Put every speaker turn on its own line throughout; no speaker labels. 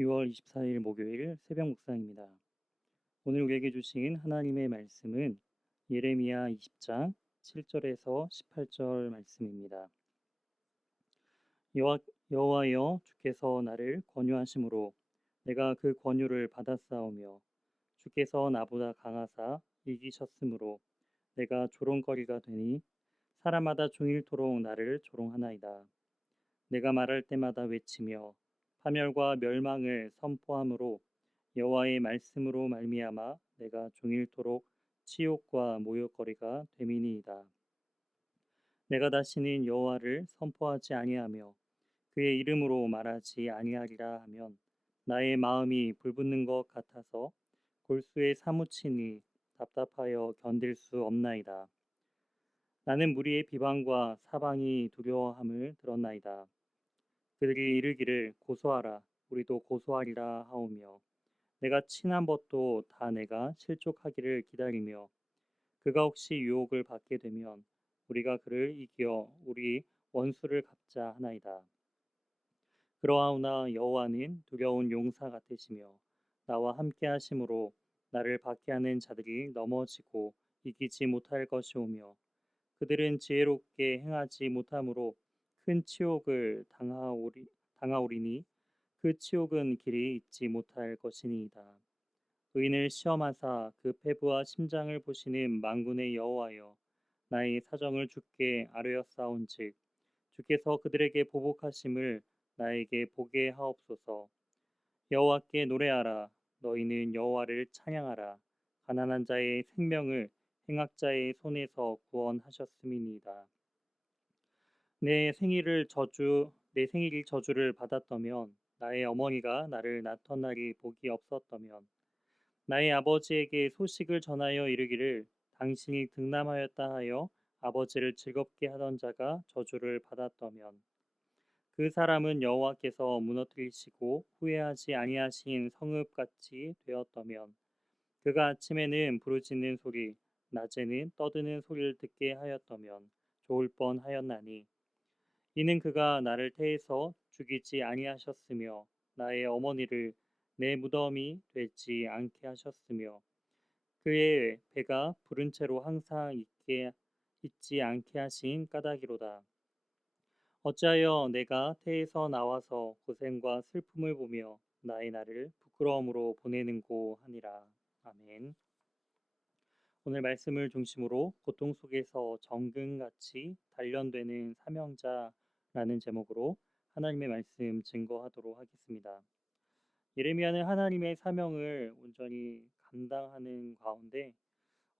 6월 24일 목요일 새벽 묵상입니다. 오늘 우리에게 주신 하나님의 말씀은 예레미야 20장 7절에서 18절 말씀입니다. 여호와, 여호와여 주께서 나를 권유하심으로 내가 그 권유를 받았사오며 주께서 나보다 강하사 이기셨으므로 내가 조롱거리가 되니 사람마다 종일토록 나를 조롱하나이다. 내가 말할 때마다 외치며 파멸과 멸망을 선포함으로 여호와의 말씀으로 말미암아 내가 종일토록 치욕과 모욕거리가 되미니이다. 내가 다시는 여호와를 선포하지 아니하며 그의 이름으로 말하지 아니하리라 하면 나의 마음이 불붙는 것 같아서 골수에 사무치니 답답하여 견딜 수 없나이다. 나는 무리의 비방과 사방이 두려워함을 들었나이다. 그들이 이르기를 고소하라 우리도 고소하리라 하오며 내가 친한 법도 다 내가 실족하기를 기다리며 그가 혹시 유혹을 받게 되면 우리가 그를 이겨 우리 원수를 갚자 하나이다. 그러하오나 여호와는 두려운 용사 같으시며 나와 함께 하심으로 나를 박해하는 자들이 넘어지고 이기지 못할 것이오며 그들은 지혜롭게 행하지 못하므로 큰 치욕을 당하오리, 당하오리니 그 치욕은 길이 잊지 못할 것이니이다. 의인을 시험하사 그 폐부와 심장을 보시는 만군의 여호와여 나의 사정을 주께 아뢰었사온즉 주께서 그들에게 보복하심을 나에게 보게 하옵소서 여호와께 노래하라 너희는 여호와를 찬양하라 가난한 자의 생명을 행악자의 손에서 구원하셨음이니이다. 내 생일을 저주 내 생일이 저주를 받았다면 나의 어머니가 나를 낳던 날이 복이 없었다면 나의 아버지에게 소식을 전하여 이르기를 당신이 등남하였다 하여 아버지를 즐겁게 하던 자가 저주를 받았다면 그 사람은 여호와께서 무너뜨리시고 후회하지 아니하신 성읍같이 되었다면 그가 아침에는 부르짖는 소리 낮에는 떠드는 소리를 듣게 하였다면 좋을 뻔하였나니 이는 그가 나를 태에서 죽이지 아니하셨으며 나의 어머니를 내 무덤이 되지 않게 하셨으며 그의 배가 부른 채로 항상 있게 있지 않게 하신 까닭이로다. 어찌하여 내가 태에서 나와서 고생과 슬픔을 보며 나의 날을 부끄러움으로 보내는고 하니라. 아멘. 오늘 말씀을 중심으로 고통 속에서 정금같이 단련되는 사명자라는 제목으로 하나님의 말씀 증거하도록 하겠습니다. 예레미야는 하나님의 사명을 온전히 감당하는 가운데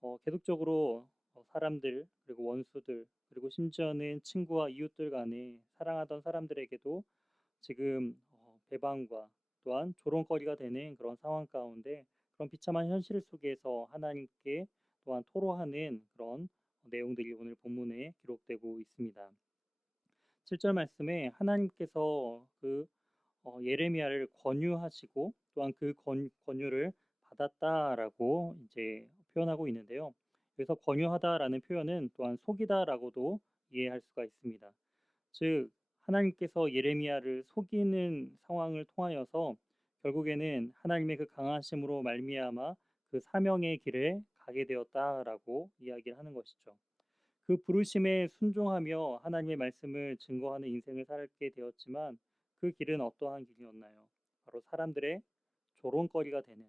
어, 계속적으로 어, 사람들 그리고 원수들 그리고 심지어는 친구와 이웃들 간에 사랑하던 사람들에게도 지금 어, 배반과 또한 조롱거리가 되는 그런 상황 가운데 그런 비참한 현실 속에서 하나님께 또한 토로하는 그런 내용들이 오늘 본문에 기록되고 있습니다. 7절 말씀에 하나님께서 그 어, 예레미야를 권유하시고 또한 그 권, 권유를 받았다라고 이제 표현하고 있는데요. 그래서 권유하다라는 표현은 또한 속이다라고도 이해할 수가 있습니다. 즉 하나님께서 예레미야를 속이는 상황을 통하여서 결국에는 하나님의 그 강하심으로 말미암아 그 사명의 길에 가게 되었다라고 이야기를 하는 것이죠. 그 부르심에 순종하며 하나님의 말씀을 증거하는 인생을 살게 되었지만 그 길은 어떠한 길이었나요? 바로 사람들의 조롱거리가 되는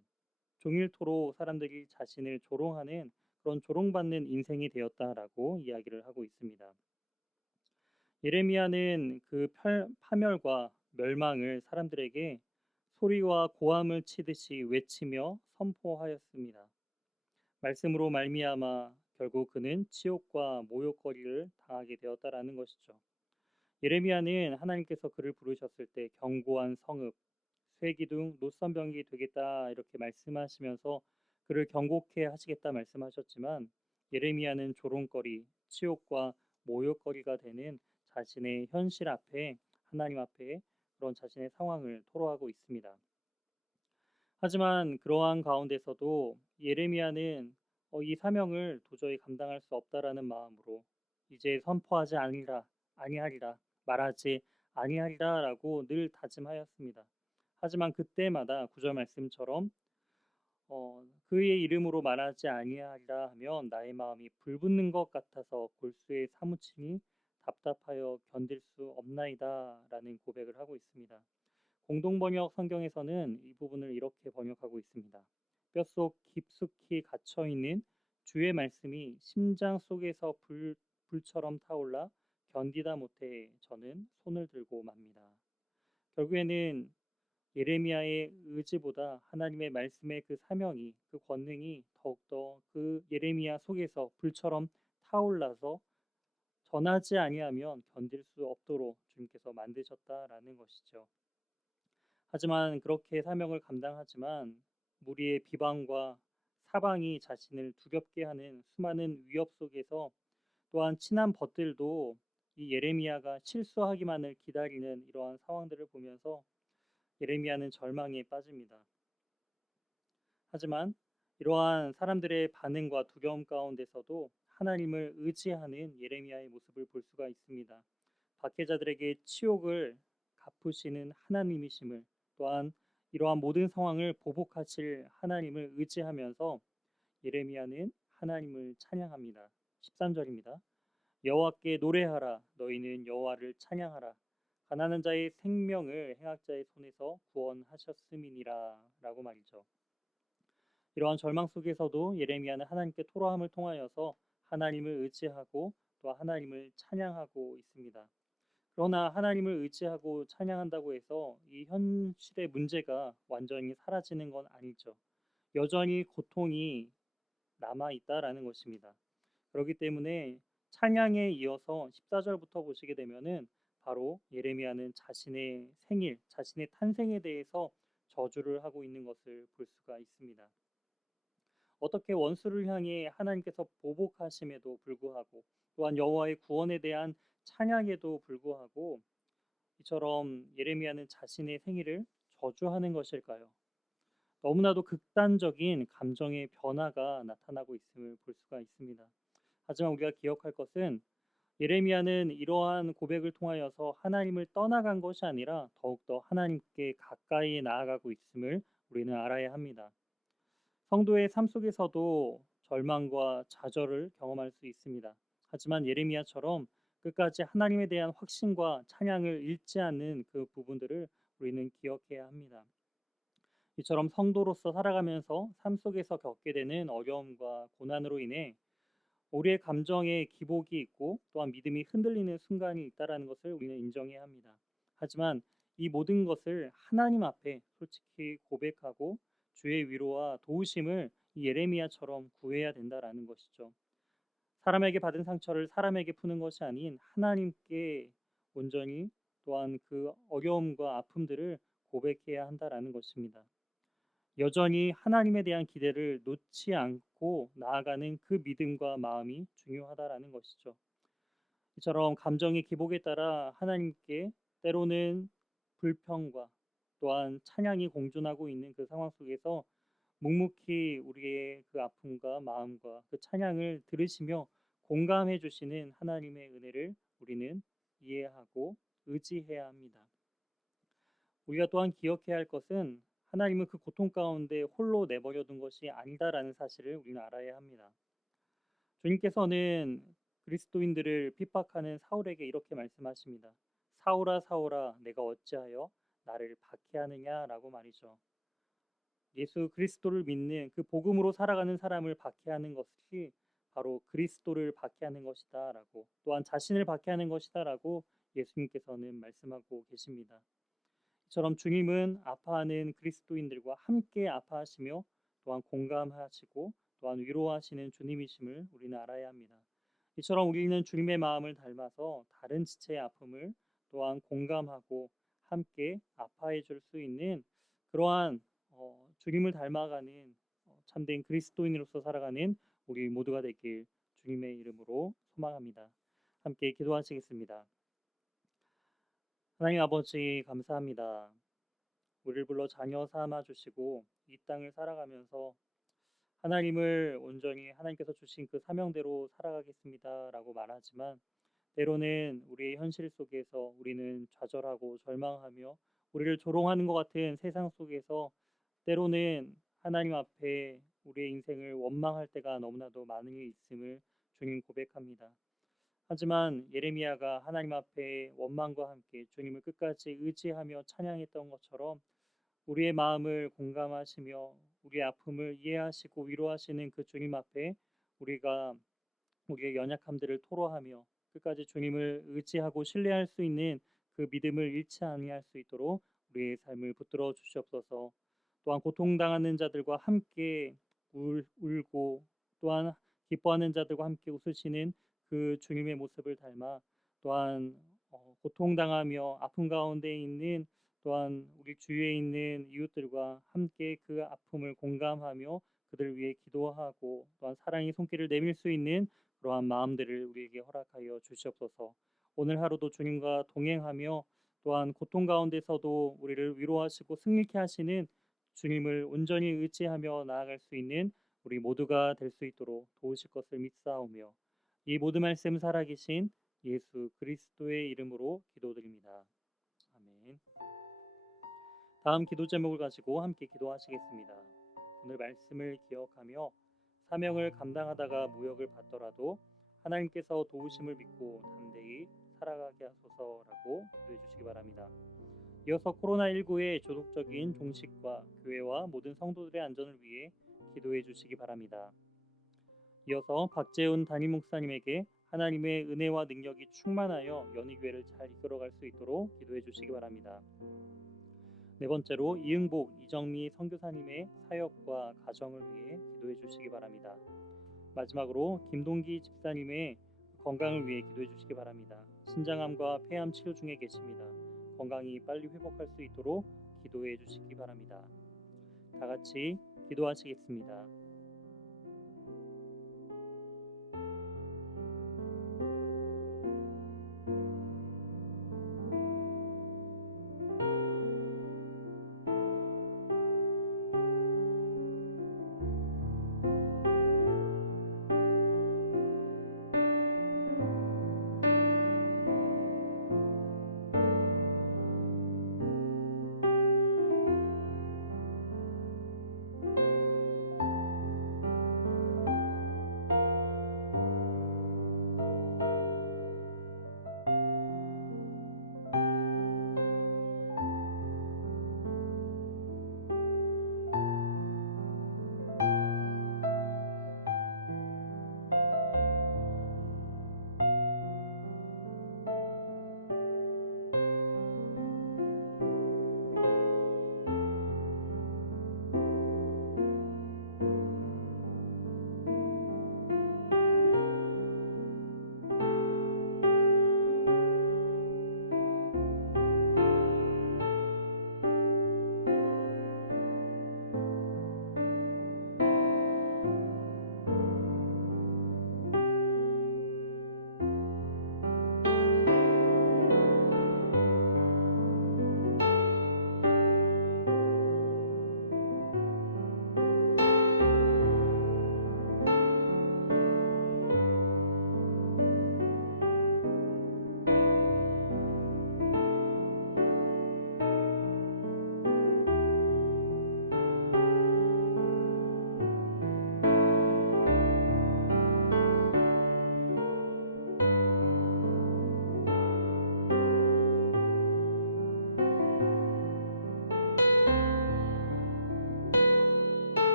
종일토록 사람들이 자신을 조롱하는 그런 조롱받는 인생이 되었다라고 이야기를 하고 있습니다. 예레미야는 그 파멸과 멸망을 사람들에게 소리와 고함을 치듯이 외치며 선포하였습니다. 말씀으로 말미암아 결국 그는 치욕과 모욕거리를 당하게 되었다라는 것이죠. 예레미야는 하나님께서 그를 부르셨을 때 견고한 성읍, 쇠기둥, 노선병기 되겠다 이렇게 말씀하시면서 그를 경고케 하시겠다 말씀하셨지만 예레미야는 조롱거리, 치욕과 모욕거리가 되는 자신의 현실 앞에 하나님 앞에 그런 자신의 상황을 토로하고 있습니다. 하지만 그러한 가운데서도 예레미야는 어, 이 사명을 도저히 감당할 수 없다라는 마음으로 이제 선포하지 아니라 아니하리라 말하지 아니하리라라고 늘 다짐하였습니다. 하지만 그때마다 구절 말씀처럼 어, 그의 이름으로 말하지 아니하리라 하면 나의 마음이 불붙는 것 같아서 골수의 사무침이 답답하여 견딜 수 없나이다라는 고백을 하고 있습니다. 공동 번역 성경에서는 이 부분을 이렇게 번역하고 있습니다. 뼛속 깊숙이 갇혀 있는 주의 말씀이 심장 속에서 불, 불처럼 타올라 견디다 못해 저는 손을 들고 맙니다. 결국에는 예레미야의 의지보다 하나님의 말씀의 그 사명이 그 권능이 더욱더 그 예레미야 속에서 불처럼 타올라서 전하지 아니하면 견딜 수 없도록 주님께서 만드셨다라는 것이죠. 하지만 그렇게 사명을 감당하지만 무리의 비방과 사방이 자신을 두렵게 하는 수많은 위협 속에서 또한 친한 벗들도 이 예레미야가 실수하기만을 기다리는 이러한 상황들을 보면서 예레미야는 절망에 빠집니다. 하지만 이러한 사람들의 반응과 두려움 가운데서도 하나님을 의지하는 예레미야의 모습을 볼 수가 있습니다. 박해자들에게 치욕을 갚으시는 하나님이심을 또한 이러한 모든 상황을 보복하실 하나님을 의지하면서 예레미야는 하나님을 찬양합니다. 13절입니다. 여호와께 노래하라 너희는 여호와를 찬양하라 가난한 자의 생명을 행악자의 손에서 구원하셨음이니라 라고 말이죠. 이러한 절망 속에서도 예레미야는 하나님께 토로함을 통하여서 하나님을 의지하고 또 하나님을 찬양하고 있습니다. 그러나 하나님을 의지하고 찬양한다고 해서 이 현실의 문제가 완전히 사라지는 건 아니죠. 여전히 고통이 남아 있다라는 것입니다. 그렇기 때문에 찬양에 이어서 14절부터 보시게 되면은 바로 예레미야는 자신의 생일, 자신의 탄생에 대해서 저주를 하고 있는 것을 볼 수가 있습니다. 어떻게 원수를 향해 하나님께서 보복하심에도 불구하고 또한 여호와의 구원에 대한 찬양에도 불구하고 이처럼 예레미야는 자신의 생일을 저주하는 것일까요? 너무나도 극단적인 감정의 변화가 나타나고 있음을 볼 수가 있습니다. 하지만 우리가 기억할 것은 예레미야는 이러한 고백을 통하여서 하나님을 떠나간 것이 아니라 더욱더 하나님께 가까이 나아가고 있음을 우리는 알아야 합니다. 성도의 삶 속에서도 절망과 좌절을 경험할 수 있습니다. 하지만 예레미야처럼 끝까지 하나님에 대한 확신과 찬양을 잃지 않는 그 부분들을 우리는 기억해야 합니다. 이처럼 성도로서 살아가면서 삶 속에서 겪게 되는 어려움과 고난으로 인해 우리의 감정에 기복이 있고 또한 믿음이 흔들리는 순간이 있다라는 것을 우리는 인정해야 합니다. 하지만 이 모든 것을 하나님 앞에 솔직히 고백하고 주의 위로와 도우심을 예레미야처럼 구해야 된다라는 것이죠. 사람에게 받은 상처를 사람에게 푸는 것이 아닌 하나님께 온전히 또한 그 어려움과 아픔들을 고백해야 한다라는 것입니다. 여전히 하나님에 대한 기대를 놓지 않고 나아가는 그 믿음과 마음이 중요하다라는 것이죠. 이처럼 감정의 기복에 따라 하나님께 때로는 불평과 또한 찬양이 공존하고 있는 그 상황 속에서 묵묵히 우리의 그 아픔과 마음과 그 찬양을 들으시며 공감해 주시는 하나님의 은혜를 우리는 이해하고 의지해야 합니다. 우리가 또한 기억해야 할 것은 하나님은 그 고통 가운데 홀로 내버려 둔 것이 아니다라는 사실을 우리는 알아야 합니다. 주님께서는 그리스도인들을 핍박하는 사울에게 이렇게 말씀하십니다. 사울아 사울아 내가 어찌하여 나를 박해하느냐라고 말이죠. 예수 그리스도를 믿는 그 복음으로 살아가는 사람을 박해하는 것이 바로 그리스도를 박해하는 것이다라고 또한 자신을 박해하는 것이다라고 예수님께서는 말씀하고 계십니다. 이처럼 주님은 아파하는 그리스도인들과 함께 아파하시며 또한 공감하시고 또한 위로하시는 주님이심을 우리는 알아야 합니다. 이처럼 우리는 주님의 마음을 닮아서 다른 지체의 아픔을 또한 공감하고 함께 아파해 줄 수 있는 그러한 어, 주님을 닮아가는 어, 참된 그리스도인으로서 살아가는 우리 모두가 되길 주님의 이름으로 소망합니다. 함께 기도하시겠습니다. 하나님 아버지 감사합니다. 우리를 불러 자녀 삼아 주시고 이 땅을 살아가면서 하나님을 온전히 하나님께서 주신 그 사명대로 살아가겠습니다라고 말하지만 때로는 우리의 현실 속에서 우리는 좌절하고 절망하며 우리를 조롱하는 것 같은 세상 속에서 때로는 하나님 앞에 우리의 인생을 원망할 때가 너무나도 많은 일 있음을 주님 고백합니다. 하지만 예레미야가 하나님 앞에 원망과 함께 주님을 끝까지 의지하며 찬양했던 것처럼 우리의 마음을 공감하시며 우리의 아픔을 이해하시고 위로하시는 그 주님 앞에 우리가 우리의 연약함들을 토로하며 끝까지 주님을 의지하고 신뢰할 수 있는 그 믿음을 잃지 아니할 수 있도록 우리의 삶을 붙들어 주시옵소서. 또한 고통당하는 자들과 함께 울, 울고 또한 기뻐하는 자들과 함께 웃으시는 그 주님의 모습을 닮아 또한 어, 고통당하며 아픔 가운데 있는 또한 우리 주위에 있는 이웃들과 함께 그 아픔을 공감하며 그들을 위해 기도하고 또한 사랑의 손길을 내밀 수 있는 그러한 마음들을 우리에게 허락하여 주시옵소서. 오늘 하루도 주님과 동행하며 또한 고통 가운데서도 우리를 위로하시고 승리케 하시는 주님을 온전히 의지하며 나아갈 수 있는 우리 모두가 될 수 있도록 도우실 것을 믿사오며 이 모든 말씀 살아계신 예수 그리스도의 이름으로 기도드립니다. 아멘. 다음 기도 제목을 가지고 함께 기도하시겠습니다. 오늘 말씀을 기억하며 사명을 감당하다가 무역을 받더라도 하나님께서 도우심을 믿고 담대히 살아가게 하소서라고 기도해 주시기 바랍니다. 이어서 코로나19의 조속적인 종식과 교회와 모든 성도들의 안전을 위해 기도해 주시기 바랍니다. 이어서 박재훈 담임 목사님에게 하나님의 은혜와 능력이 충만하여 연희교회를 잘 이끌어갈 수 있도록 기도해 주시기 바랍니다. 네 번째로 이응복 이정미 선교사님의 사역과 가정을 위해 기도해 주시기 바랍니다. 마지막으로 김동기 집사님의 건강을 위해 기도해 주시기 바랍니다. 신장암과 폐암 치료 중에 계십니다. 건강이 빨리 회복할 수 있도록 기도해 주시기 바랍니다. 다 같이 기도하시겠습니다.